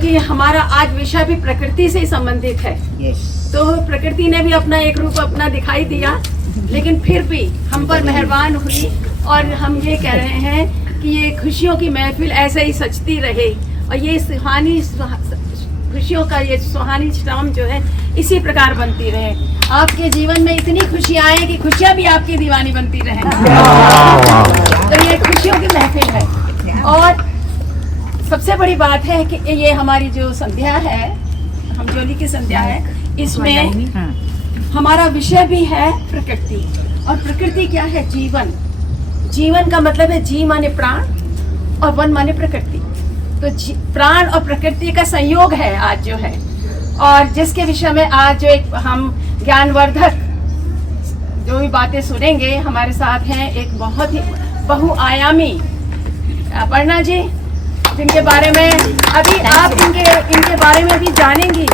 क्योंकि हमारा आज विषय भी प्रकृति से ही संबंधित है। तो प्रकृति ने भी अपना एक रूप अपना दिखाई दिया, लेकिन फिर भी हम पर मेहरबान हुई और हम ये कह रहे हैं कि ये खुशियों की महफिल ऐसे ही सजती रहे और ये सुहानी खुशियों का ये सुहानी शाम जो है इसी प्रकार बनती रहे। आपके जीवन में इतनी खुशियाँ आए कि खुशियाँ भी आपकी दीवानी बनती रहे। तो ये खुशियों की महफिल है। और सबसे बड़ी बात है कि ये हमारी जो संध्या है, हमजोली की संध्या है, इसमें हमारा विषय भी है प्रकृति। और प्रकृति क्या है? जीवन। जीवन का मतलब है जी माने प्राण और वन माने प्रकृति। तो प्राण और प्रकृति का संयोग है आज जो है, और जिसके विषय में आज जो एक हम ज्ञानवर्धक जो भी बातें सुनेंगे, हमारे साथ हैं एक बहुत ही बहुआयामी अपर्णा जी, जिनके बारे में अभी आप इनके बारे में भी जानेंगी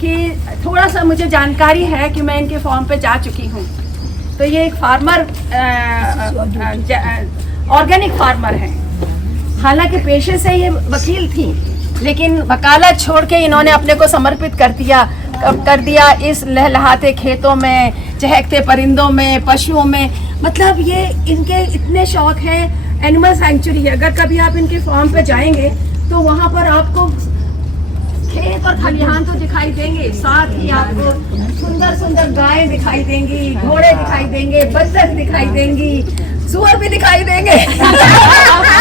कि थोड़ा सा मुझे जानकारी है कि मैं इनके फॉर्म पे जा चुकी हूँ। तो ये एक फार्मर, ऑर्गेनिक फार्मर है। हालांकि पेशे से ये वकील थी, लेकिन वकालत छोड़ के इन्होंने अपने को समर्पित कर दिया इस लहलहाते खेतों में, चहकते परिंदों में, पशुओं में। मतलब ये इनके इतने शौक है। एनिमल सैंक्चुरी है, अगर कभी आप इनके फार्म पे जाएंगे तो वहाँ पर आपको खेत और खलिहान तो दिखाई देंगे, साथ ही आपको सुंदर सुंदर गायें दिखाई देंगी, घोड़े दिखाई देंगे, बतख दिखाई देंगी, सुअर भी दिखाई देंगे,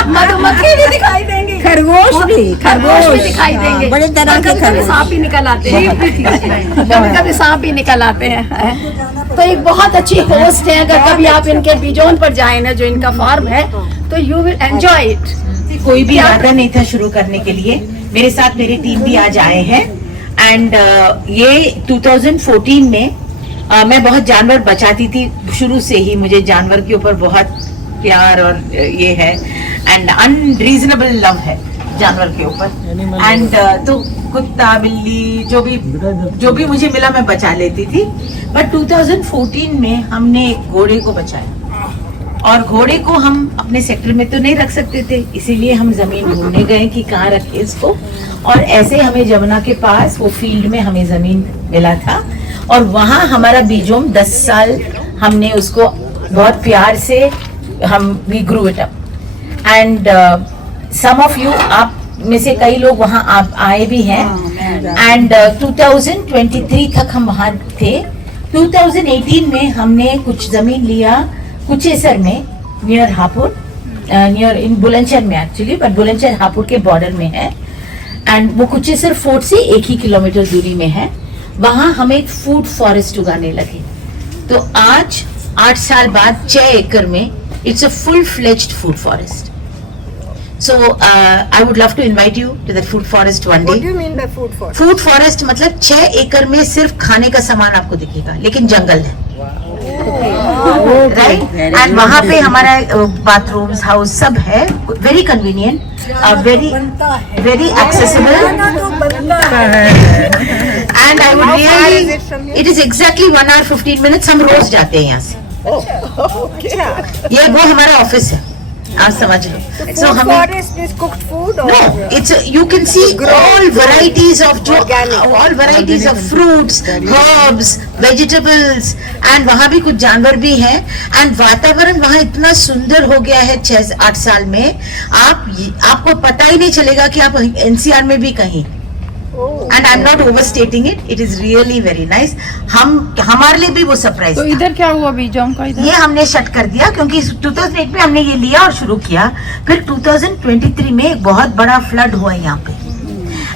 मधुमक्खी भी दिखाई देंगी, खरगोश भी दिखाई देंगे। बड़े तरह के खरगोश, सांप भी निकल आते हैं, कभी सांप भी निकल आते हैं। तो एक बहुत अच्छी होस्ट है। अगर कभी आप इनके बिजोन पर जाए ना, जो इनका फार्म है, तो यू विल एंजॉय इट। कोई भी इरादा नहीं था शुरू करने के लिए। मेरे साथ मेरी टीम भी आज आए हैं। एंड ये 2014 में मैं बहुत जानवर बचाती थी। शुरू से ही मुझे जानवर के ऊपर बहुत प्यार और ये है, एंड अनरीजनेबल लव है जानवर के ऊपर। एंड तो कुत्ता, बिल्ली, जो भी मुझे मिला मैं बचा लेती थी। बट 2014 में हमने एक घोड़े को बचाया, और घोड़े को हम अपने सेक्टर में तो नहीं रख सकते थे, इसीलिए हम जमीन ढूंढने गए कि कहाँ रखे इसको। और ऐसे हमें जमुना के पास वो फील्ड में हमें जमीन मिला था, और वहाँ हमारा बीजोम 10 साल हमने उसको बहुत प्यार से we grew it up. And some of you, आप में से कई लोग वहाँ आप आए भी हैं। एंड 2023 तक हम वहाँ थे। 2018 में हमने कुछ जमीन लिया कुचेसर में, near Hapur, near in Bulandshahr में एक्चुअली, बट बुलंदशहर हापुड़ के बॉर्डर में है। एंड वो कुचेसर फोर्ट से 1 ही किलोमीटर दूरी में है। वहां हम एक फूड फॉरेस्ट उगाने लगे। तो आज 8 साल बाद 6 एकड़ में it's a full fledged food forest. So I would love to invite you to the food forest one day. What do you mean by food forest? Food forest मतलब 6 एकड़ में सिर्फ खाने का सामान आपको दिखेगा, लेकिन जंगल है, राइट? एंड वहाँ पे हमारा बाथरूम्स, हाउस सब है, very convenient, very accessible. And I would really, it is exactly 1 hour 15 minutes। हम रोज जाते हैं यहाँ से। ये वो हमारा ऑफिस है, आप समझ लो। So forest is cooked food or? No, it's you can see all varieties of fruits, herbs, vegetables, and वहाँ भी कुछ जानवर भी हैं। एंड वातावरण वहाँ इतना सुंदर हो गया है 6-8 साल में, आपको पता ही नहीं चलेगा कि आप NCR में भी कहीं। And I am not overstating it, it is really very nice. हमारे लिए भी वो सरप्राइज तो इधर क्या हुआ बीजोम का? इधर ये हमने शट कर दिया, क्योंकि 2008 में हमने ये लिया और शुरू किया। फिर 2023 में एक बहुत बड़ा फ्लड हुआ यहाँ पे,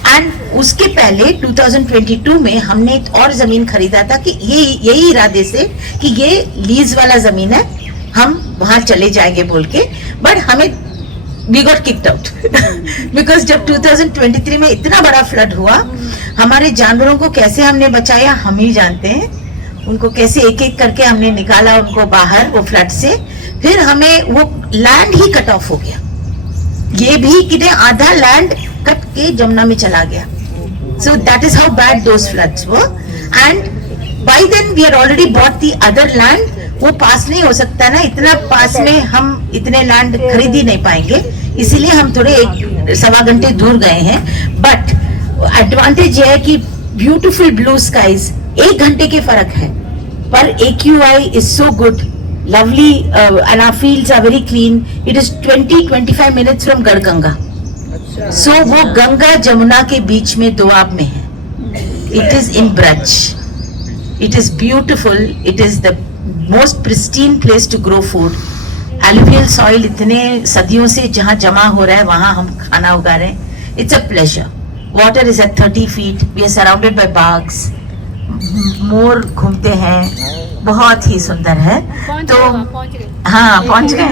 एंड उसके पहले 2022 में हमने एक और जमीन खरीदा था कि यही इरादे से कि ये लीज वाला जमीन है, हम वहां चले जाएंगे बोल के। बट हमें we got kicked out because जब 2023 में इतना बड़ा फ्लड हुआ, हमारे जानवरों को कैसे हमने बचाया हम ही जानते हैं। उनको कैसे एक एक करके हमने निकाला उनको बाहर वो फ्लड से। फिर हमें वो लैंड ही कट ऑफ हो गया, ये भी कि आधा लैंड कट के जमुना में चला गया। So that is how bad those floods were. And by then we are already bought the other land. वो पास नहीं हो सकता ना, इतना पास में हम इतने लैंड खरीद ही नहीं पाएंगे, इसीलिए हम थोड़े 1-1.25 घंटे दूर गए हैं। बट एडवांटेज ये है कि ब्यूटीफुल ब्लू स्काईज, 1 घंटे के फर्क है, पर AQI is so good, lovely, and our fields are very clean. It is 20-25 minutes from Garganga. So वो गंगा जमुना के बीच में दोआब में है. It is in Braj. It is beautiful. It is the most pristine place to grow food. Alluvial soil इतने सदियों से जहाँ जमा हो रहा है वहाँ हम खाना उगा रहे हैं. It's a pleasure. Water is at 30 feet. We are surrounded by bags. मोर घूमते हैं, बहुत ही सुंदर है. तो हाँ पहुंच गए.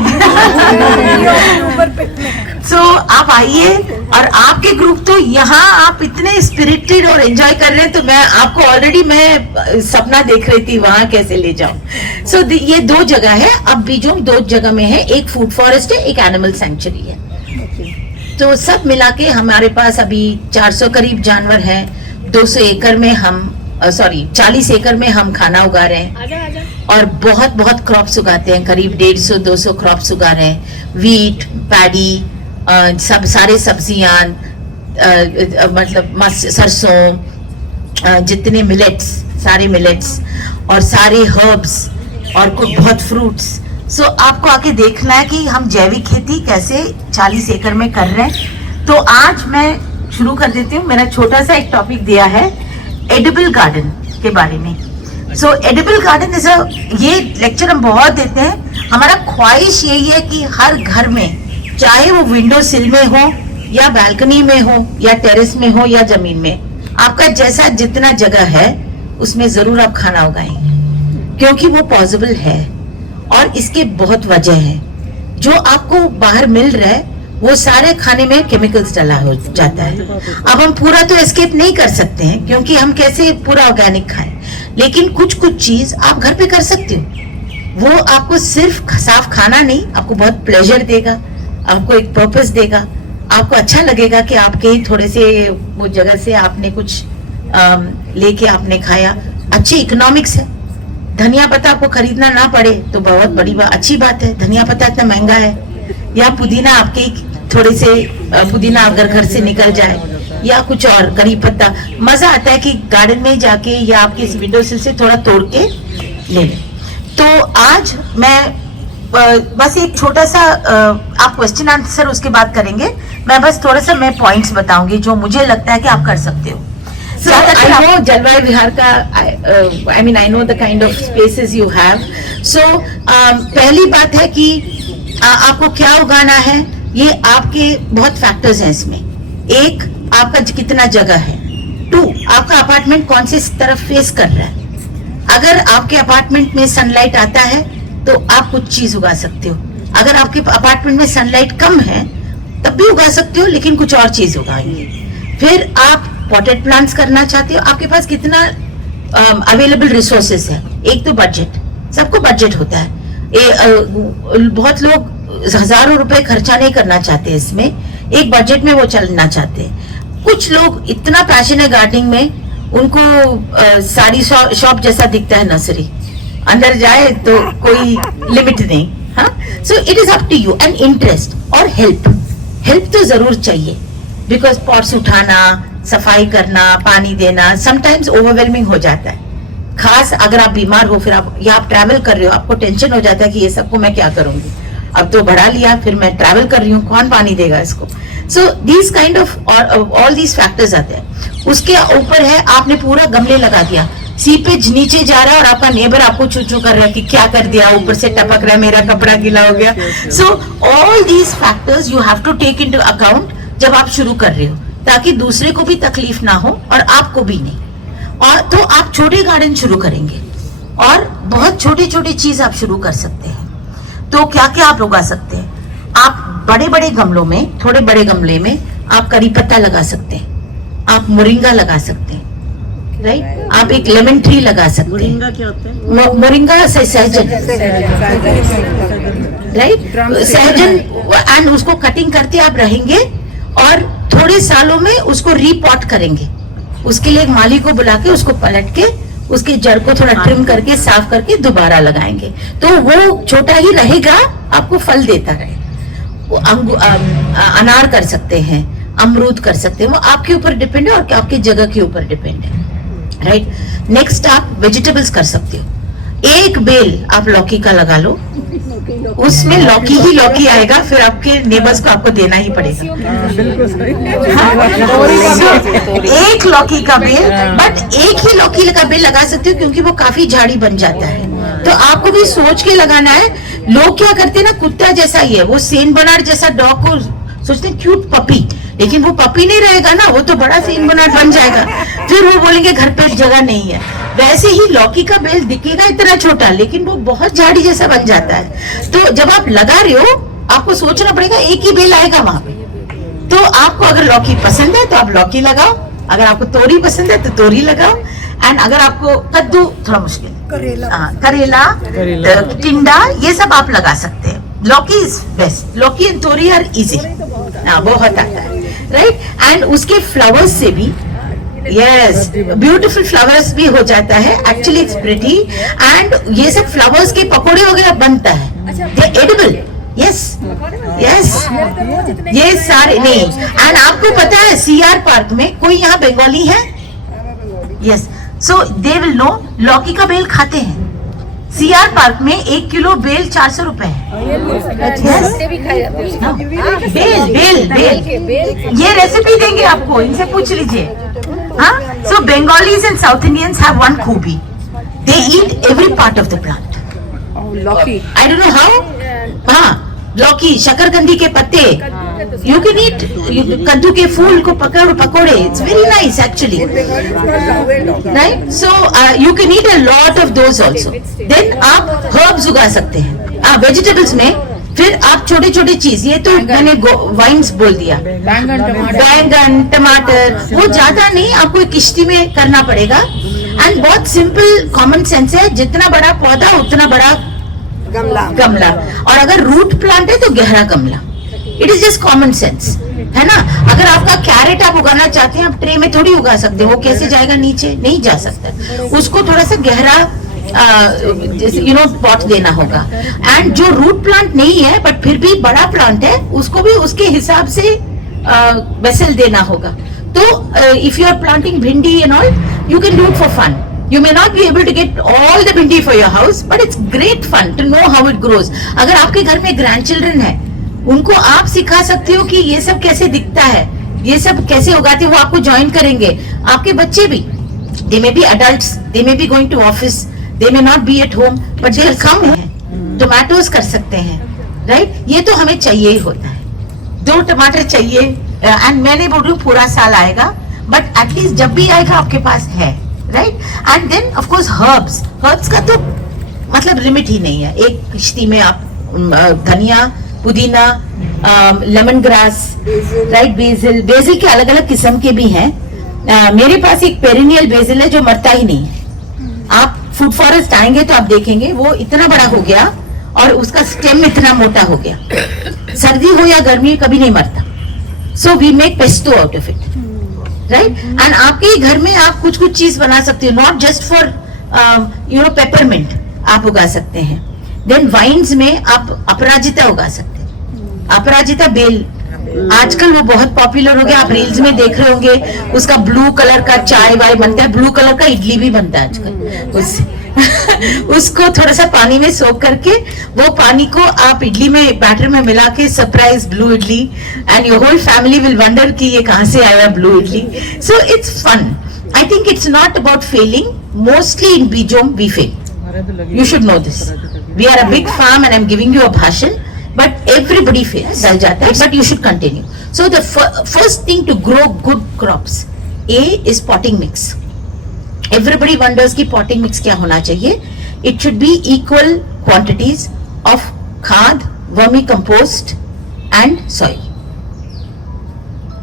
सो आप आइए, और आपके ग्रुप तो यहाँ आप इतने स्पिरिटेड और एंजॉय कर रहे हैं, तो मैं आपको ऑलरेडी मैं सपना देख रही थी वहाँ कैसे ले जाऊं. सो ये 2 जगह है. अब बीजों 2 जगह में है, एक फूड फॉरेस्ट है, एक एनिमल सेंचुरी है. तो सब मिला के हमारे पास अभी 400 करीब जानवर हैं. 200 एकड़ में हम 40 एकड़ में हम खाना उगा रहे हैं, और बहुत बहुत क्रॉप्स उगाते हैं. करीब 150-200 क्रॉप्स उगा रहे हैं. वीट, पैडी, सब सारे सब्जियां, मतलब सरसों, जितने मिलेट्स, सारे मिलेट्स, और सारे हर्ब्स, और कुछ बहुत फ्रूट्स. सो आपको आके देखना है कि हम जैविक खेती कैसे 40 एकड़ में कर रहे हैं. तो आज मैं शुरू कर देती हूँ. मेरा छोटा सा एक टॉपिक दिया है एडिबल गार्डन के बारे में. सो एडिबल गार्डन इज ये लेक्चर हम बहुत देते हैं. हमारा ख्वाहिश यही है कि हर घर में, चाहे वो विंडो सिल में हो या बालकनी में हो या टेरेस में हो या जमीन में, आपका जैसा जितना जगह है उसमें जरूर आप खाना उगाएंगे, क्योंकि वो पॉसिबल है. और इसके बहुत वजह है. जो आपको बाहर मिल रहा है वो सारे खाने में केमिकल्स डाला हो जाता है. अब हम पूरा तो एस्केप नहीं कर सकते हैं, क्योंकि हम कैसे पूरा ऑर्गेनिक खाएं, लेकिन कुछ चीज आप घर पे कर सकते हो. वो आपको सिर्फ साफ खाना नहीं, आपको बहुत प्लेजर देगा, आपको एक पर्पस देगा, आपको अच्छा लगेगा कि आपके ही थोड़े से वो जगह से आपने कुछ लेके आपने खाया. अच्छी इकोनॉमिक्स है. धनिया पत्ता आपको खरीदना ना पड़े तो बहुत बड़ी अच्छी बात है. धनिया पत्ता इतना महंगा है. या पुदीना, आपके थोड़े से पुदीना अगर घर से निकल जाए, या कुछ और करी पत्ता, मजा आता है कि गार्डन में जाके या आपके इस विंडो सिल से थोड़ा तोड़ के ले लें. तो आज मैं बस एक छोटा सा, आप क्वेश्चन आंसर उसके बाद करेंगे. मैं बस थोड़ा सा मैं पॉइंट्स बताऊंगी जो मुझे लगता है कि आप कर सकते हो. I know जलवायु विहार का, I know the kind of spaces you have. So पहली बात है कि आपको क्या उगाना है. ये आपके बहुत फैक्टर्स हैं इसमें. 1, आपका कितना जगह है. 2, आपका अपार्टमेंट कौन से तरफ फेस कर रहा है. अगर आपके अपार्टमेंट में सनलाइट आता है तो आप कुछ चीज उगा सकते हो. अगर आपके अपार्टमेंट में सनलाइट कम है तब भी उगा सकते हो, लेकिन कुछ और चीज उगाएंगे. फिर आप पॉटेड प्लांट्स करना चाहते हो. आपके पास कितना अवेलेबल रिसोर्सेस है. एक तो बजट, सबको बजट होता है. बहुत लोग हजारों रुपए खर्चा नहीं करना चाहते इसमें, एक बजट में वो चलना चाहते हैं. कुछ लोग इतना पैशन है गार्डनिंग में, उनको सारी शॉप जैसा दिखता है नर्सरी, अंदर जाए तो कोई लिमिट नहीं. हाँ, so it is up to you. And interest और हेल्प तो जरूर चाहिए, बिकॉज पॉट्स उठाना, सफाई करना, पानी देना समटाइम्स ओवरवेलमिंग हो जाता है. खास अगर आप बीमार हो, फिर आप या आप ट्रैवल कर रहे हो, आपको टेंशन हो जाता है कि ये सबको मैं क्या करूंगी. अब तो बढ़ा लिया, फिर मैं ट्रैवल कर रही हूँ, कौन पानी देगा इसको. So these kind of all these factors आते हैं. उसके ऊपर है आपने पूरा गमले लगा दिया, सीपेज नीचे जा रहा है और आपका नेबर आपको चू कर रहा है कि क्या कर दिया, ऊपर से टपक रहा है, मेरा कपड़ा गीला हो गया. So all these factors you have to take into account जब आप शुरू कर रहे हो, ताकि दूसरे को भी तकलीफ ना हो और आपको भी नहीं. और तो आप छोटे गार्डन शुरू करेंगे और बहुत छोटे छोटे चीज आप शुरू कर सकते हैं. तो क्या क्या आप उगा सकते हैं. आप बड़े बड़े गमलों में, थोड़े बड़े गमले में आप करी पत्ता लगा सकते हैं, आप मोरिंगा लगा सकते हैं, राइट. आप एक लेमन ट्री लगा सकते हैं. मोरिंगा क्या होता है? मोरिंगा सहजन, राइट, सहजन. एंड उसको कटिंग करते आप रहेंगे और थोड़े सालों में उसको रीपॉट करेंगे. उसके लिए एक माली को बुला के उसको पलट के उसके जड़ को थोड़ा ट्रिम करके साफ करके दोबारा लगाएंगे, तो वो छोटा ही रहेगा, आपको फल देता रहे. अनार कर सकते हैं अमरूद कर सकते हैं, वो आपके ऊपर डिपेंड है और आपके जगह के ऊपर डिपेंड है, राइट। नेक्स्ट आप वेजिटेबल्स कर सकते हो। एक बेल आप लौकी का लगा लो, उसमें लौकी ही लौकी आएगा, फिर आपके नेबर्स को आपको देना ही पड़ेगा। एक लौकी का बेल, बट एक ही लौकी का बेल लगा सकते हो क्योंकि वो काफी झाड़ी बन जाता है। तो आपको भी सोच के लगाना है। लोग क्या करते हैं ना, कुत्ता जैसा ही है वो, सेन बर्नार्ड जैसा डॉग को सोचते हैं क्यूट पपी, लेकिन वो पपी नहीं रहेगा ना, वो तो बड़ा सेन बर्नार्ड बन जाएगा, फिर वो बोलेंगे घर पे जगह नहीं है। वैसे ही लौकी का बेल दिखेगा इतना छोटा, लेकिन वो बहुत झाड़ी जैसा बन जाता है। तो जब आप लगा रहे हो, आपको सोचना पड़ेगा एक ही बेल आएगा वहां पे। तो आपको अगर लौकी पसंद है तो आप लौकी लगाओ, अगर आपको तोरी पसंद है तो तोरी लगाओ, एंड अगर आपको कद्दू थोड़ा मुश्किल, करेला, टिंडा, ये सब आप लगा सकते हैं। लौकी इज बेस्ट, लौकी एंड तोरी आर इजी, बहुत आता है, राइट। एंड उसके फ्लावर्स से भी, यस, ब्यूटीफुल फ्लावर्स भी हो जाता है, एक्चुअली इट्स प्रिटी। एंड ये सब फ्लावर्स के पकोड़े वगैरह बनता है, दे एडिबल, यस यस, ये सारे नहीं। एंड आपको पता है सीआर पार्क में कोई यहाँ बंगाली है? Yes, so they will know लौकी का बेल खाते हैं। सीआर पार्क में 1 किलो बेल 400 रुपए है। बेल बेल बेल, ये रेसिपी देंगे आपको, इनसे पूछ लीजिए। हाँ, so Bengalis and South Indians have one खूबी, they eat every part of the plant. लौकी, आई डोंट नो हाउ। हाँ, लौकी, शकरकंदी के पत्ते, यू कैन ईट, कद्दू के फूल को पकोड़े, it's very nice actually, right. So you can eat a lot of those also. देन आप हर्ब्स उगा सकते हैं वेजिटेबल्स में। फिर आप छोटे छोटे चीज, ये तो मैंने वाइन्स बोल दिया, बैंगन, टमाटर, वो ज्यादा नहीं, आपको एक किश्ती में करना पड़ेगा। एंड बहुत सिंपल कॉमन सेंस है, जितना बड़ा पौधा उतना बड़ा गमला, और अगर रूट प्लांट है तो गहरा गमला। It is just common sense, है ना। अगर आपका कैरेट आप उगाना चाहते हैं, आप ट्रे में थोड़ी उगा सकते हो, वो कैसे जाएगा नीचे, नहीं जा सकता, उसको थोड़ा सा गहरा पॉट देना होगा। एंड जो रूट प्लांट नहीं है बट फिर भी बड़ा प्लांट है, उसको भी उसके हिसाब से वेसल देना होगा। तो if you are planting bhindi and all, you can do it for fun. You may not be able to get all the bhindi for your house, but it's great fun to know how it grows. अगर आपके घर में grandchildren है, उनको आप सिखा सकते हो कि ये सब कैसे दिखता है, ये सब कैसे उगाते हैं, वो आपको ज्वाइन करेंगे। आपके बच्चे भी, they may be adults, they may be going to office, they may not be at home, but they'll come home. Tomatoes कर सकते हैं, राइट। ये तो हमें चाहिए ही होता है, 2 टमाटर चाहिए। एंड मैंने बोल रही हूँ पूरा साल आएगा, बट एटलीस्ट जब भी आएगा आपके पास है, right. And then of course herbs का तो मतलब लिमिट ही नहीं है। एक किश्ती में आप धनिया, पुदीना, लेमन ग्रास, राइट, बेसिल के अलग अलग किस्म के भी हैं। मेरे पास एक पेरिनियल बेसिल है जो मरता ही नहीं है। आप फूड फॉरेस्ट आएंगे तो आप देखेंगे वो इतना बड़ा हो गया और उसका स्टेम इतना मोटा हो गया, सर्दी हो या गर्मी कभी नहीं मरता। So we make pesto out of it, right. And आपके घर में आप कुछ कुछ चीज बना सकते हो, नॉट जस्ट फॉर पेपरमिंट आप उगा सकते हैं। देन वाइन्स में आप अपराजिता उगा सकते हैं। अपराजिता बेल आजकल वो बहुत पॉपुलर हो गया, आप रील्स में देख रहे होंगे, उसका ब्लू कलर का चाय वाय बनता है, ब्लू कलर का इडली भी बनता है आजकल। उसको थोड़ा सा पानी में सोक करके, वो पानी को आप इडली में बैटर में मिला के, surprise blue idli, and your whole family will wonder कि ये कहां से आया blue idli. So it's fun. I think it's not about failing, mostly in बीजोम we fail, you should know this. We are a big firm and I am giving you a भाषण, but everybody fails, डल जाता है, but you should continue. So the first thing to grow good crops, A is potting mix. Everybody wonders कि potting mix क्या होना चाहिए. It should be equal quantities of खाद, vermicompost and soil,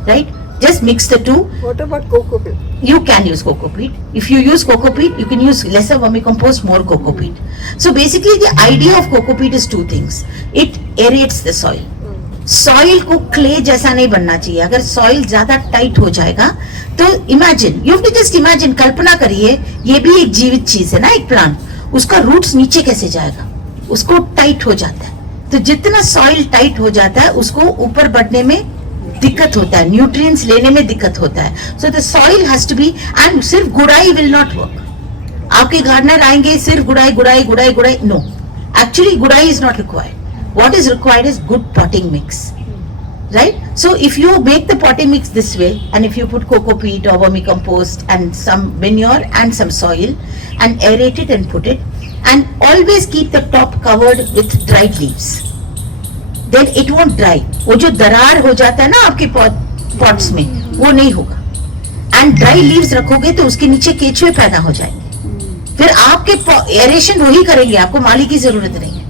right? Just mix the two. What about coco peat? You can use coco peat. If you use coco peat, you can use lesser vermicompost, more coco peat. So basically the idea of coco peat is 2 things. It aerates the soil. Soil को clay जैसा नहीं बनना चाहिए। अगर soil ज्यादा tight हो जाएगा तो imagine, you have to just imagine, कल्पना करिए, ये भी एक जीवित चीज है ना, एक plant, उसका roots नीचे कैसे जाएगा, उसको tight हो जाता है। तो जितना soil tight हो जाता है उसको ऊपर बढ़ने में दिक्कत होता है, न्यूट्रिएंट्स लेने में दिक्कत होता है. So the soil has to be, and सिर्फ गुड़ाई विल नॉट वर्क. आपके गार्डनर आएंगे सिर्फ गुड़ाई गुड़ाई गुड़ाई गुड़ाई, no, actually gudai is not required. What is required is good potting mix, right? So if you make the potting mix this way, and if you put coco peat or vermicompost and some manure and some soil and aerate it and put it, and always keep the top covered with dried leaves, then it won't dry. वो जो दरार हो जाता है ना आपके pots में, वो नहीं होगा. And dry leaves रखोगे तो उसके नीचे केचुए पैदा हो जाएंगे. फिर आपके एरेशन वही करेंगे, आपको माली की जरूरत नहीं है.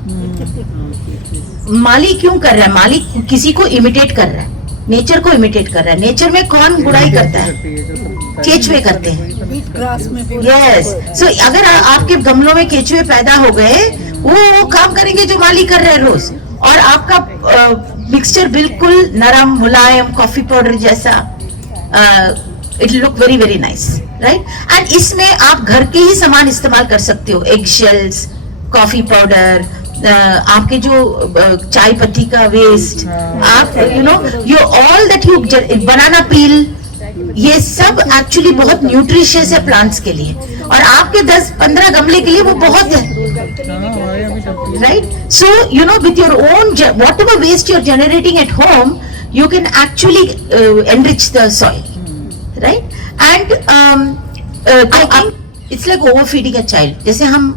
माली क्यों कर रहा है? माली किसी को इमिटेट कर रहा है, नेचर को इमिटेट कर रहा है. नेचर में कौन गुड़ाई करता है? केचुए करते हैं. यस. सो अगर आपके गमलों में केचुए पैदा हो गए, वो काम करेंगे जो माली कर रहे हैं रोज, और आपका मिक्सचर बिल्कुल नरम मुलायम कॉफी पाउडर जैसा, it look very very nice, right? And इसमें आप घर के ही सामान इस्तेमाल कर सकते हो. एग शेल्स, कॉफी पाउडर, आपके जो चाय पत्ती का वेस्ट, आप यू ऑल दैट यू, बनाना पील, ये सब एक्चुअली बहुत न्यूट्रिशियस है प्लांट्स के लिए, और आपके 10-15 गमले के लिए वो बहुत है, right? So with your own whatever waste you are generating at home, you can actually enrich the soil, right? And it's like overfeeding a child. जैसे हम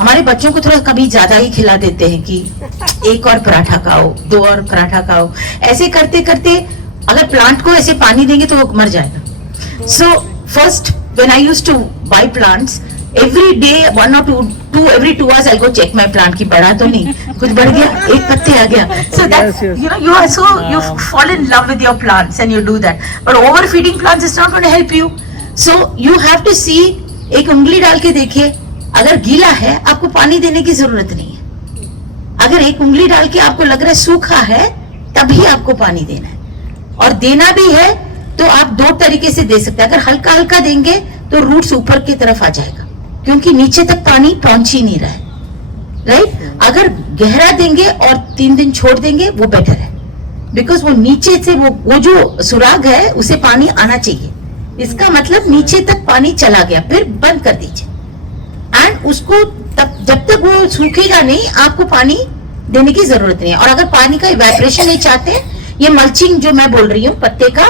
हमारे बच्चों को थोड़ा कभी ज्यादा ही खिला देते हैं कि एक और पराठा खाओ, 2 और पराठा खाओ, ऐसे करते करते अगर प्लांट को ऐसे पानी देंगे तो वो मर जाएगा. So first when I used to buy plants, every day 1 or 2 every 2 hours I'll go check my plant कि बढ़ा तो नहीं, कुछ बढ़ गया, एक पत्ते आ गया. So that you are so you fall in love with your plants and you do that. But overfeeding plants is not going to help you. So you have to see, एक उंगली डाल के देखिए, अगर गीला है आपको पानी देने की जरूरत नहीं है. अगर एक उंगली डाल के आपको लग रहा है सूखा है, तभी आपको पानी देना है. और देना भी है तो आप 2 तरीके से दे सकते हैं. अगर हल्का हल्का देंगे तो रूट्स ऊपर की तरफ आ जाएगा, क्योंकि नीचे तक पानी पहुंच ही नहीं रहा है, राइट? अगर गहरा देंगे और 3 दिन छोड़ देंगे वो बेटर है, बिकॉज वो नीचे से वो जो सुराग है उसे पानी आना चाहिए. इसका मतलब नीचे तक पानी चला गया, फिर बंद कर दीजिए. एंड उसको जब तक वो सूखेगा नहीं, आपको पानी देने की जरूरत नहीं है. और अगर पानी का इवेपोरेशन नहीं चाहते, ये मल्चिंग जो मैं बोल रही हूँ पत्ते का,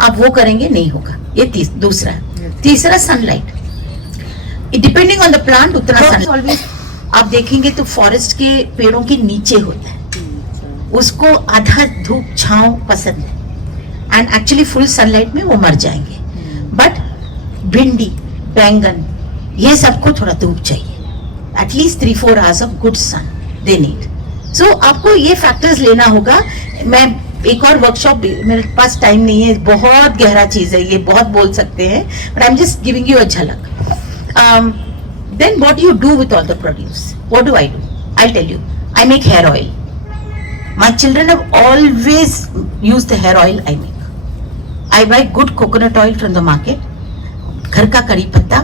आप वो करेंगे, नहीं होगा. ये दूसरा है. तीसरा sunlight, depending on the plant उतना सनलाइट. आप देखेंगे तो फॉरेस्ट के पेड़ों के नीचे होता है, उसको आधा धूप छांव पसंद है, एंड एक्चुअली फुल सनलाइट में वो मर जाएंगे. बट भिंडी, बैंगन, ये सबको थोड़ा धूप चाहिए, at least 3-4 hours of good sun they need. So आपको ये फैक्टर्स लेना होगा. मैं एक और वर्कशॉप, मेरे पास टाइम नहीं है, बहुत गहरा चीज है ये, बहुत बोल सकते हैं, but I am just giving you अ झलक. Then what do you do with all the produce? What do? I'll tell you. I make hair oil. My children have always used the hair oil I make. I buy good coconut oil from the market. घर का कड़ी पत्ता,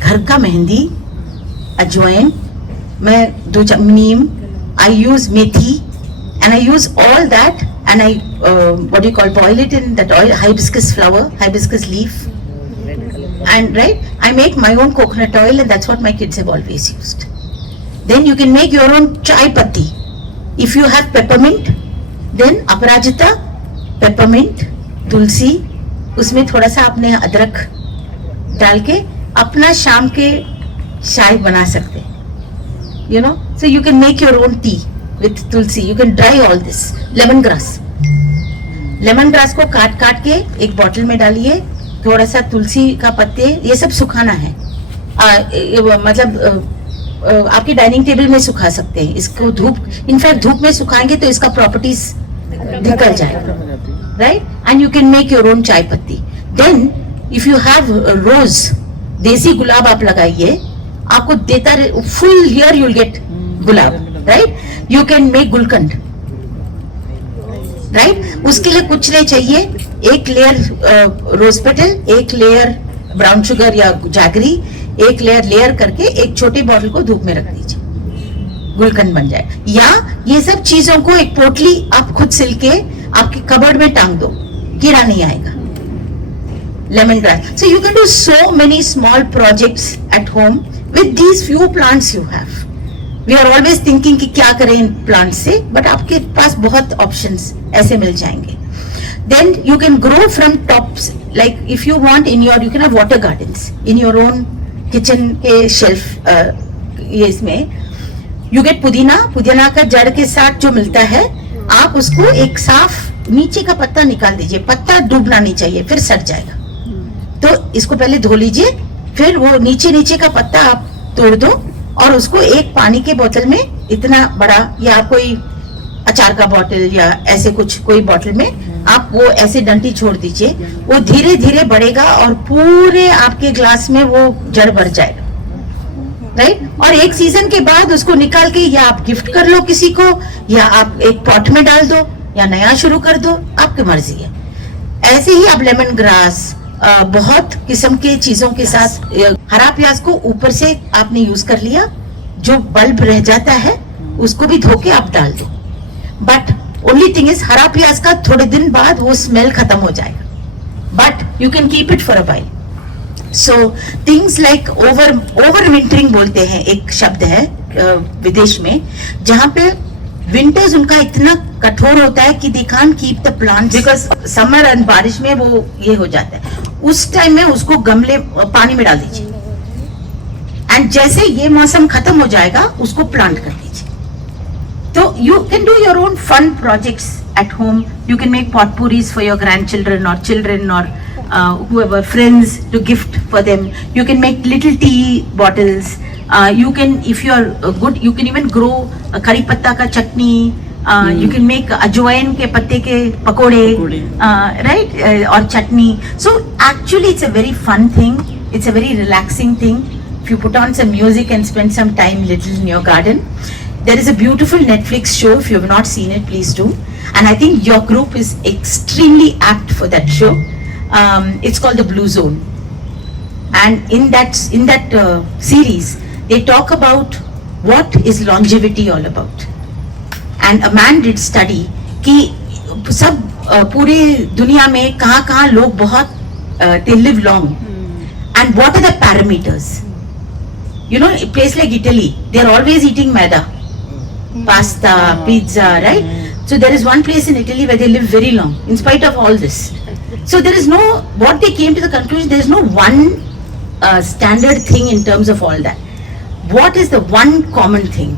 घर का मेहंदी, अजवाइन, मैं 2 नीम, I use methi, and I use all that, and I what do you call, boil it in that oil, hibiscus flower, hibiscus leaf. And right, I make my own coconut oil, and that's what my kids have always used. Then you can make your own chai patti. If you have peppermint, then Aparajita, peppermint, तुलसी, उसमें थोड़ा सा आपने अदरक डाल के अपना शाम के चाय बना सकते हैं. You know, so you can make your own tea with tulsi. You can dry all this. Lemon grass को काट के एक बॉटल में डालिए, थोड़ा सा तुलसी का पत्ते, ये सब सुखाना है. मतलब आपकी डाइनिंग टेबल में सुखा सकते हैं इसको. धूप, इनफैक्ट धूप में सुखाएंगे तो इसका प्रॉपर्टीज निकल जाएगा, right? And you can make your own चाय पत्ती. देन इफ यू हैव रोज, देसी गुलाब आप लगाइए, आपको देता रहे, full year you will get gulab, right? You can make gulkand, right? उसके लिए कुछ नहीं चाहिए, एक लेयर रोज पेटल, एक लेयर ब्राउन शुगर या जैगरी, एक लेयर करके एक छोटे बॉटल को धूप में रख दीजिए, गुलकंद बन जाए. या ये सब चीजों को एक पोटली आप खुद सिल के आपके कबर्ड में टांग दो, कीड़ा नहीं आएगा. Lemon grass. So you can do so many small projects at home with these few plants you have. We are always thinking कि क्या करें इन plants से, but आपके पास बहुत options ऐसे मिल जाएंगे. Then you can grow from tops, like if you want in your, you can have water gardens in your own kitchen के shelf. ये इसमें you get पुदीना का जड़ के साथ जो मिलता है, आप उसको एक साफ नीचे का पत्ता निकाल दीजिए. पत्ता डूबना नहीं चाहिए, फिर सड़ जाएगा. तो इसको पहले धो लीजिए, फिर वो नीचे का पत्ता आप तोड़ दो और उसको एक पानी के बोतल में, इतना बड़ा या कोई अचार का बोतल या ऐसे कुछ कोई बोतल में आप वो ऐसे डंटी छोड़ दीजिए. वो धीरे धीरे बढ़ेगा और पूरे आपके ग्लास में वो जड़ भर जाएगा. राइट. और एक सीजन के बाद उसको निकाल के या आप गिफ्ट कर लो किसी को, या आप एक पॉट में डाल दो, या नया शुरू कर दो, आपकी मर्जी है. ऐसे ही आप लेमन ग्रास, बहुत किस्म के चीजों के साथ, हरा प्याज को ऊपर से आपने यूज कर लिया, जो बल्ब रह जाता है उसको भी धो के आप डाल दो. बट ओनली थिंग इज हरा प्याज का थोड़े दिन बाद वो स्मेल खत्म हो जाएगा, but you can keep it for a while. So things like over wintering बोलते हैं, एक शब्द है विदेश में, जहां पे विंटर्स उनका इतना कठोर होता है कि they can't keep the plants, because summer and बारिश में वो ये हो जाता है. उस टाइम में उसको गमले पानी में डाल दीजिए, एंड जैसे ये मौसम खत्म हो जाएगा उसको प्लांट कर दीजिए. तो you can do your own fun projects at home. You can make potpourris for your grandchildren or children or whoever, friends, to gift for them. You can make little tea bottles. You can, if you are good, you can even grow करी पत्ता का चटनी. You can make अजवाइन के पत्ते के पकोड़े, right, और चटनी. So actually it's a very fun thing. It's a very relaxing thing. If you put on some music and spend some time little in your garden. There is a beautiful Netflix show. If you have not seen it, please do. And I think your group is extremely apt for that show. It's called the Blue Zone. And in that series, they talk about what is longevity all about. And a man did study कि सब पूरे दुनिया में कहाँ लोग बहुत they live long. And what are the parameters? You know, a place like Italy, they are always eating maida, pasta, pizza, right? So there is one place in Italy where they live very long, in spite of all this. So there is no, what they came to the conclusion, there is no one standard thing in terms of all that. What is the one common thing?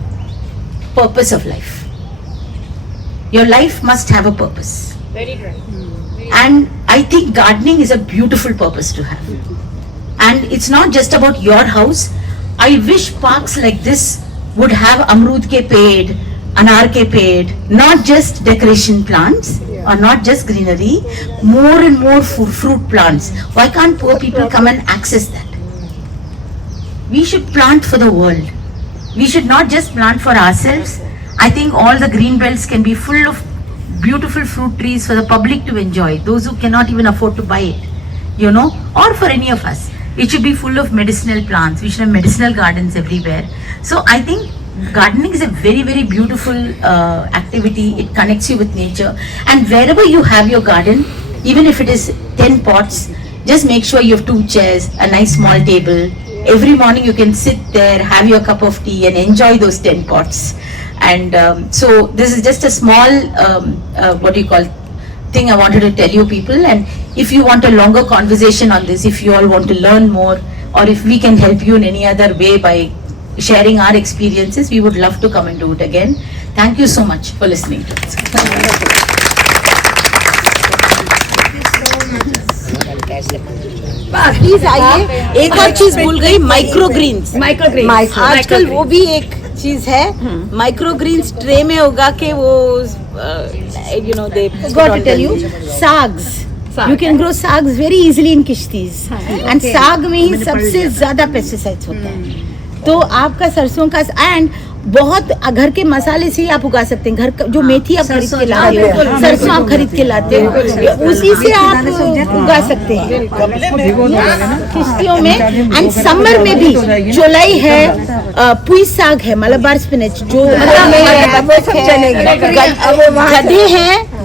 Purpose of life. Your life must have a purpose. Very right. And I think gardening is a beautiful purpose to have. And it's not just about your house. I wish parks like this would have amrud ke ped, anar ke ped, not just decoration plants or not just greenery, more and more fruit plants. Why can't poor people come and access that? We should plant for the world. We should not just plant for ourselves. I think all the green belts can be full of beautiful fruit trees for the public to enjoy, those who cannot even afford to buy it, you know, or for any of us. It should be full of medicinal plants. We should have medicinal gardens everywhere. So I think gardening is a very, very beautiful activity. It connects you with nature. And wherever you have your garden, even if it is 10 pots, just make sure you have 2 chairs, a nice small table. Every morning you can sit there, have your cup of tea and enjoy those 10 pots. And so this is just a small, thing I wanted to tell you people. And if you want a longer conversation on this, if you all want to learn more, or if we can help you in any other way by sharing our experiences, we would love to come and do it again. Thank you so much for listening to us. Please आइए. एक और चीज भूल गई, micro Green's. आजकल वो भी एक चीज है. माइक्रो ग्रीन्स ट्रे में उगा के वो you know, they got to tell you, sags. You can grow sags very easily in Kishtis. And साग में ही सबसे ज्यादा पेस्टिसाइड्स होता है. तो आपका सरसों का, एंड बहुत घर के मसाले से ही आप उगा सकते हैं. घर का जो मेथी आप खरीद के लाते हो, सरसों आप खरीद के लाते हो, उसी से आप उगा सकते हैं किश्तियों में. एंड समर में भी चोलाई है, पुई साग है, मलबार स्पिनच जो गधे हैं,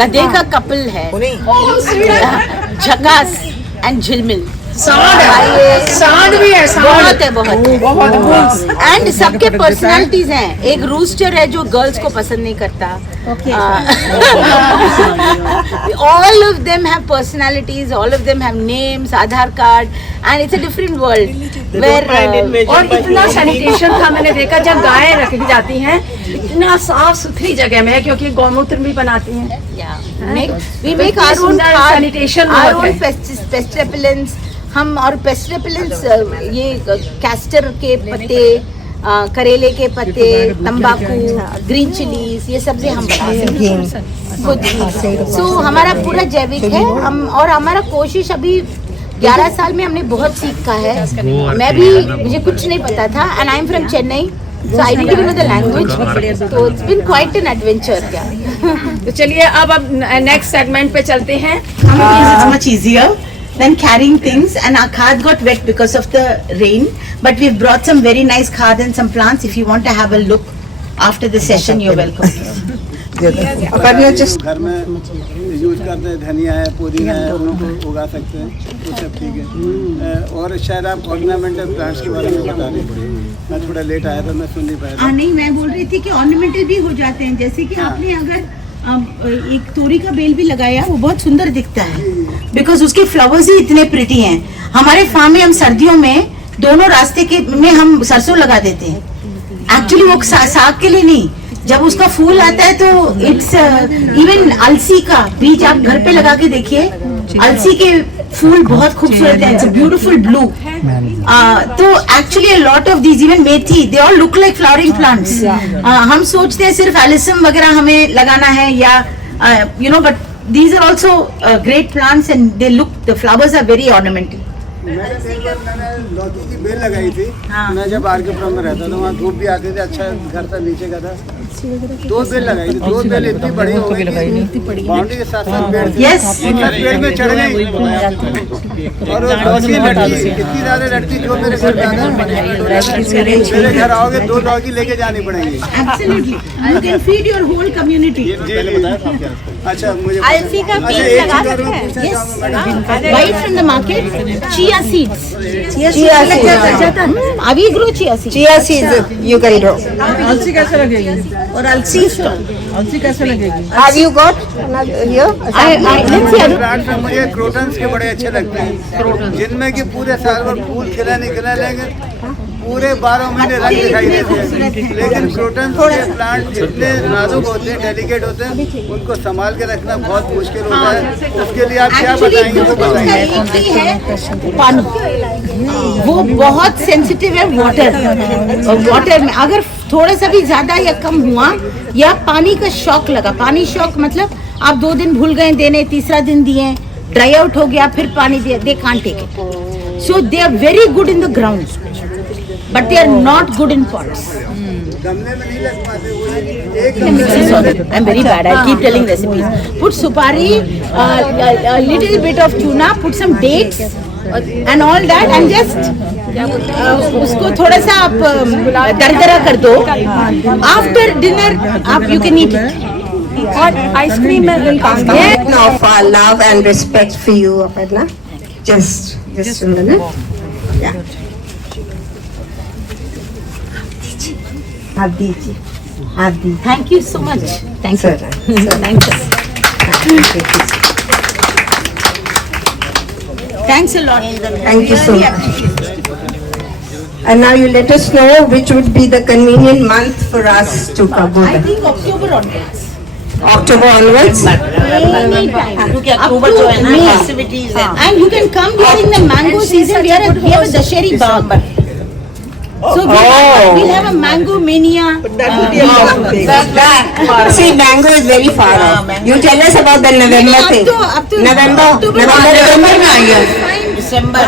गधे का कपल है, झकास एंड झिलमिल। सांड भी है, बहुत है, बहुत। एंड सबके पर्सनालिटीज हैं। एक रूस्टर है जो गर्ल्स को पसंद नहीं करता। All of them have personalities, all of them have names, Aadhaar card, and it's a different world where. और इतना सैनिटेशन था, मैंने देखा जब गायें रखी जाती हैं इतना साफ सुथरी जगह में, क्योंकि गौमूत्र भी बनाती हैं। We make our own sanitation our own pest repellents। हम और पेस्ट रिपेलेंट्स ये कैस्टर के पत्ते, करेले के पत्ते, तंबाकू, ग्रीन चिलीज, ये सब्जी हम बनाते हैं खुद। सो हमारा पूरा जैविक है। हम और हमारा कोशिश अभी 11 साल में हमने बहुत सीखा है। मैं भी, मुझे कुछ नहीं पता था, and I am from Chennai, so I didn't even know the language, so it's been quite an adventure। क्या तो चलिए अब नेक्स्ट सेगमेंट पे चलते हैं। It's much easier than carrying things, and our cart got wet because of the rain, but we've brought some very nice cart and some plants. If you want to have a look after the session, you're welcome. घर में use करते हैं, धनिया है, पुदीना है, उनको उगा सकते हैं, वो सब ठीक है। और शायद आप ऑर्नामेंटल प्लांट्स के बारे में बता रहे थे, मैं थोड़ा लेट आया था, मैं सुन नहीं पाया था। नहीं, मैं बोल रही थी कि ऑर्नामेंटल भी हो जाते हैं, जैसे कि आपने अगर एक तोरी का बेल भी लगाया, वो बहुत सुंदर दिखता है बिकॉज उसके फ्लावर्स ही इतने प्रिटी हैं। हमारे फार्म में हम सर्दियों में दोनों रास्ते के में हम सरसों लगा देते हैं। एक्चुअली वो साग के लिए नहीं, जब उसका फूल आता है तो इट्स इवन अलसी का बीज आप घर पे लगा के देखिए, अलसी के फूल बहुत खूबसूरत है, इट्स ब्यूटीफुल ब्लू। तो actually lot of these, even methi, they all look like flowering plants. हम सोचते हैं सिर्फ एलिसम वगैरह हमें लगाना है या you know, but these are also great plants and they look, the flowers are very ornamental. मैंने लौकी की बेल लगाई थी। मैं जब आरकेपुरम में रहता था, वहाँ धूप भी आती थी, अच्छा घर था, नीचे का था। 2 बेल लगाई थी, 2 बेल इतनी बड़ी हो गई, बाउंड्री के साथ साथ पेड़ थे। Yes. पेड़ में चढ़ गई और वो लौकी लटकी, इतनी ज्यादा लटकी जो मेरे घर पे आकर मेरे घर आओगे 2 लौकी लेके जानी पड़ेगी। Absolutely, you can feed your whole community. अच्छा, मुझे अलसी का बीज लगा सकते हैं। Right from the market, chia seeds. अभी grow chia seeds. Chia seeds you can grow. अलसी कैसे लगेगी? और अलसी अलसी कैसे लगेगी? Have you got another here? Plants में मुझे क्रोटन्स के बड़े अच्छे लगते हैं, जिनमें कि पूरे साल भर फूल खिला नहीं खिला, लेकिन पूरे 12 महीने रंग दिखाई देते हैं। लेकिन क्रोटन्स के प्लांट इतने नाजुक होते हैं, डेलिकेट होते हैं, उनको संभाल के रखना बहुत मुश्किल होता है। उसके लिए आप क्या बताएंगे, वो बताएंगे। पानी वो बहुत सेंसिटिव है वाटर में। अगर थोड़ा सा भी ज्यादा या कम हुआ या पानी का शॉक लगा, पानी शॉक मतलब आप 2 दिन भूल गए देने, तीसरा दिन दिए, ड्राई आउट हो गया, फिर पानी दिया, they can't take it. So they are very good in the ground, but they are not good in pots. गमले में नहीं लग पाते वो। I'm very bad. I keep telling recipes. Put supari, a little bit of tuna, put some dates and all that, and just उसको थोड़ा सा आप दरदरा कर दो। After dinner, आप you can eat it. और आइसक्रीम में Of our love and respect for you, Aparna. Just a minute. Yeah. आप दीजिए, आप दीजिए। Thank you so much. Thank you. Thank you. Thanks a lot. Thank you so much. And now you let us know which would be the convenient month for us to I Kabuda. think October onwards. October onwards. क्योंकि अक्टूबर जो है ना festivities है, and you can come during the mango season. We have a Dasheri Bagh. So we'll have a mango mania. See, mango is very far off. You tell us about the November thing. November में आएगा. December.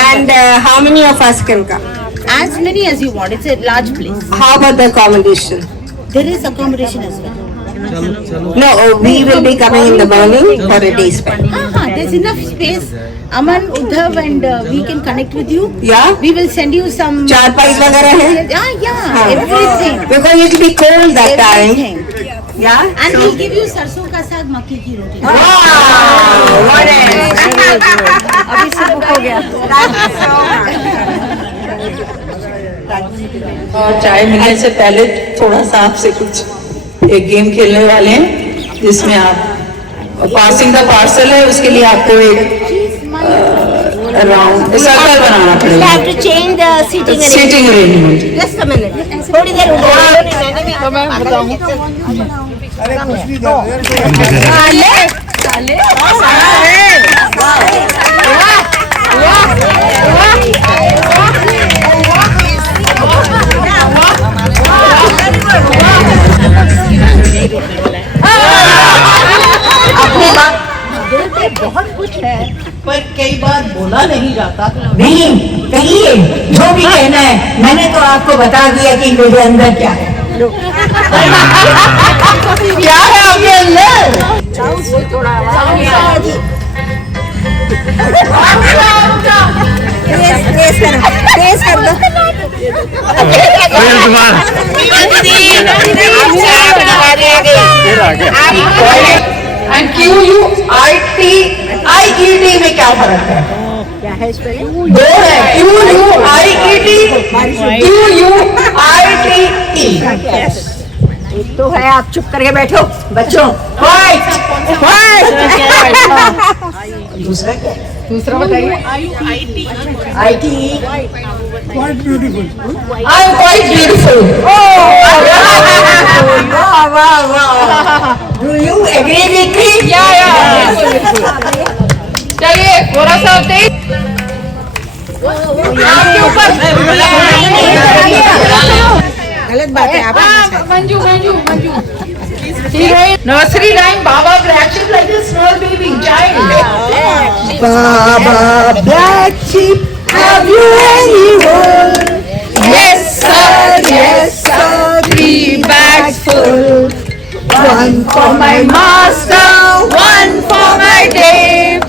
And how many of us can come? As many as you want. It's a large place. How about the accommodation? There is accommodation as well. No, we will be coming in the morning for a day spend. There's enough space. Aman, Uddhav, and we can connect with you. Yeah? We will send you some. चारपाई वगैरह है? Yeah, everything. Because it will be cold that time. Everything. Yeah. And we'll give you सरसों का साग मक्की की रोटी. अभी से बुक हो गया। और चाय मिलने से पहले थोड़ा सा आपसे कुछ एक गेम खेलने वाले हैं जिसमें आप पासिंग द पार्सल है, उसके लिए आपको एक राउंड सर्कल बनाना You पड़ेगा। have to change the seating seating arrangement. Just a minute. थोड़ी देर रुको। अरे कुछ भी दो पर कई बार बोला नहीं जाता। नहीं कहिए, जो भी कहना है। मैंने तो आपको बता दिया कि मेरे अंदर क्या है। क्या है आपके अंदर? तेज कर दो। एंड QUIT में क्या फर्क है? क्या है इस पर? दो है, QUIT, QUIT। तो है, आप चुप करके बैठो बच्चों। दूसरा क्या? दूसरा बताइए। IT। I'm quite beautiful. Do you agree with me? चलिए थोड़ा सा तेज आपके ऊपर। गलत बात है। आप Manju nursery line Baba black sheep like a small baby child. Baba Black Sheep, have you any wool? Yes sir, 3 bags full. One for my master, one for my Dave,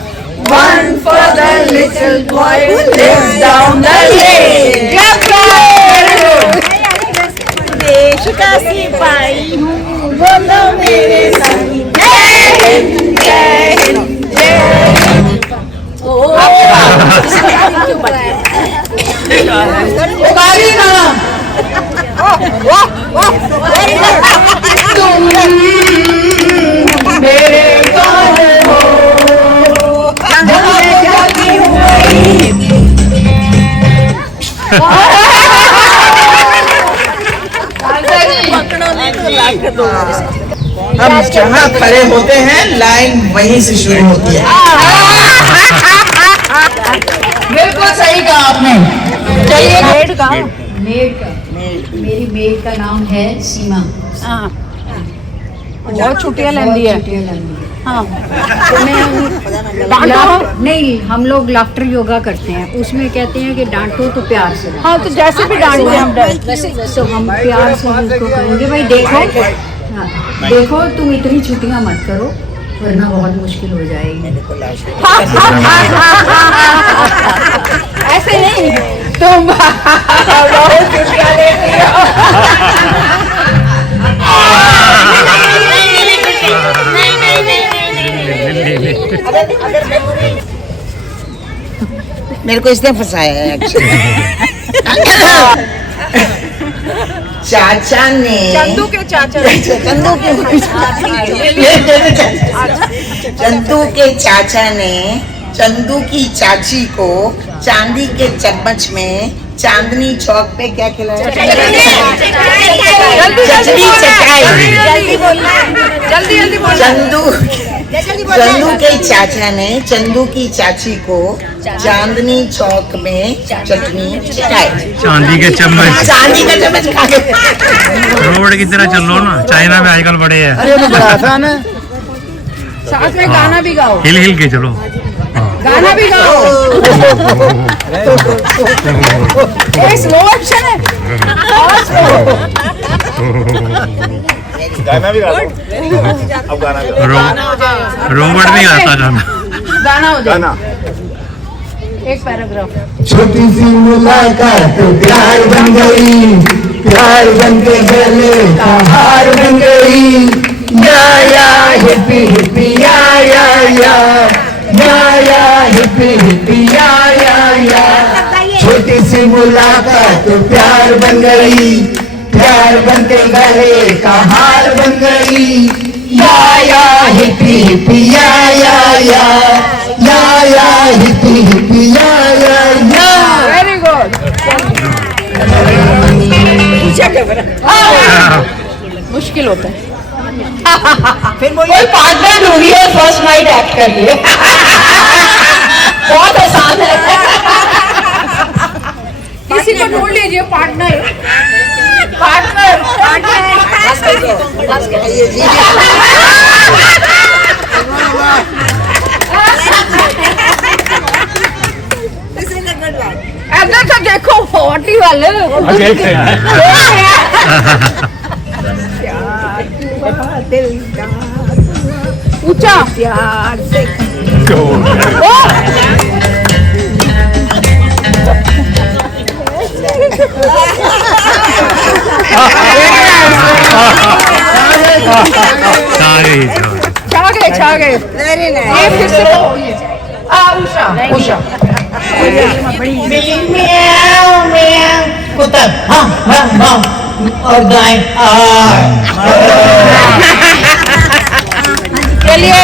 one for the little boy who lives down the lane. देश का सिपाही हूँ, बोलो मेरे संग। उगारी नाम तुम मेरे कौन हो हम जहाँ खड़े होते हैं लाइन वहीं से शुरू होती है। बिल्कुल सही कहा आपने। चलिए मेड का मेरी मेड का नाम है सीमा। बहुत छुट्टियां लेंदी है। हाँ नहीं, हम लोग लाफ्टर योगा करते हैं, उसमें कहते हैं कि डांटो तो प्यार से। हाँ, तो जैसे भी डांटते हैं हम तो हम प्यार से उसको कहेंगे भाई देखो, हाँ, देखो तुम इतनी छुट्टियां मत करो वरना बहुत मुश्किल हो जाएगी। ऐसे नहीं, तुम बहुत छुट्टियां लेती हो। मेरे को इसने फंसाया है एक्चुअली। चाचा ने चंदू के चाचा चंदू के चाचा ने चंदू की चाची को चांदी के चम्मच में चांदनी चौक पे क्या खिलाया? चटनी चटाई। जल्दी बोलो। चंदू के चाचा ने चंदू की चाची को चांदनी चौक में चटनी चटाई। चांदी के चम्मच खा के रोड की तरह चल लो ना, चाइना में आजकल बड़े हैं। अरे तो बड़ा आसान है। साथ में गाना भी गाओ। हिल के चलो। गाना भी गाओ। स्लो एक्शन है। गाना भी गा दो। अब गाना गा। रोबोट नहीं आता गाना। गाना हो जाए। गाना। एक पैराग्राफ। छोटी सी मुलाकात प्यार बन गई, प्यार बन के गले का हार बन गई। हिप्पी हिप्पी हिप्पी हिप्पी छोटी सी मुलाकात तो प्यार बन गई, प्यार बन के गले का हार बन गई। या हिप्पी हिप्पी या हिप्पी हिप्पी वेरी गुड। मुश्किल होता है। फिर कोई पार्टनर ढूंढिए, फर्स्ट नाइट एक्ट करिए। बहुत आसान है। किसी को ढूंढ लीजिए पार्टनर। ऐसा तो देखो 40 वाले ऊंचा प्यार से छा गए। Very nice. उषा कुत्ता और गाय चलिए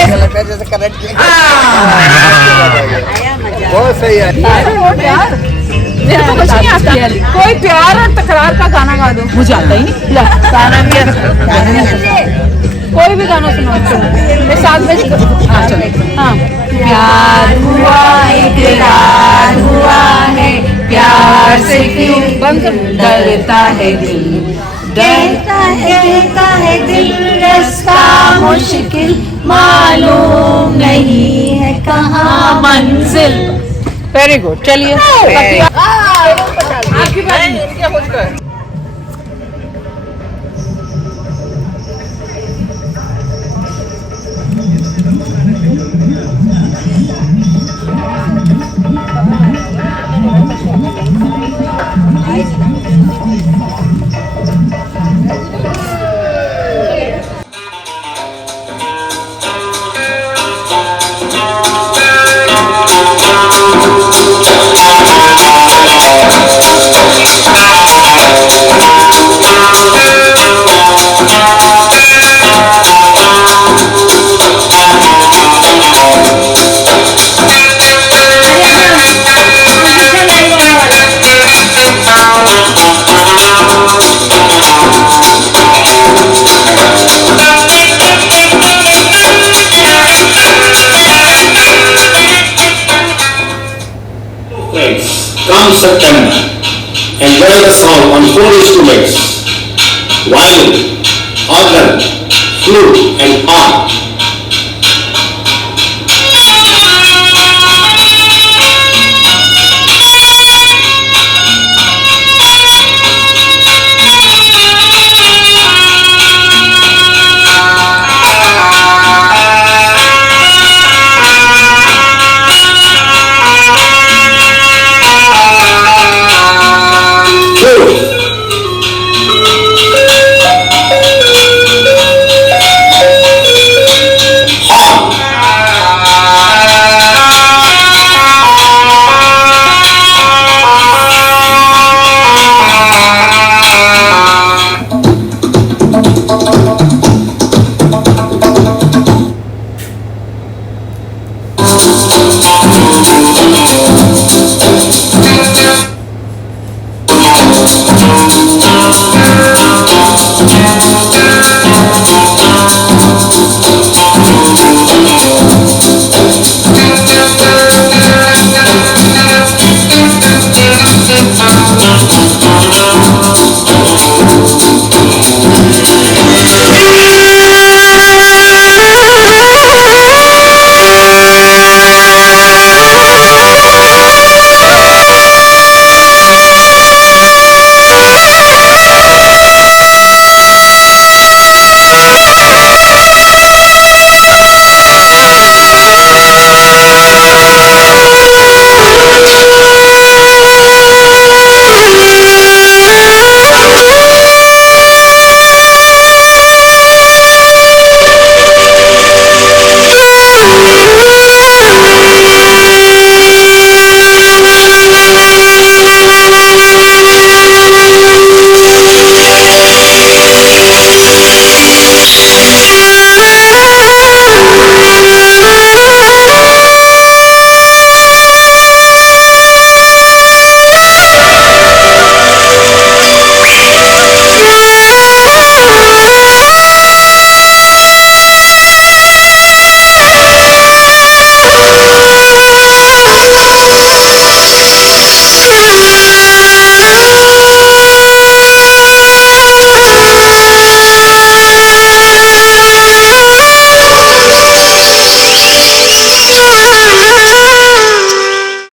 बहुत सही है। मेरे को कुछ नहीं आता है। कोई प्यार और तकरार का गाना गा दो। मुझे आता ही नहीं। गाना भी कोई भी गाना सुनाओ। मेरे साथ में चलो। हाँ। प्यार हुआ इकरार हुआ है, प्यार से क्यों बंद डरता है दिल, डरता है दिल, रास्ता मुश्किल मालूम नहीं है कहाँ मंजिल। Very good. चलिए आपकी बात। Come September, enjoy the song on 4 instruments: violin, organ, flute and harp.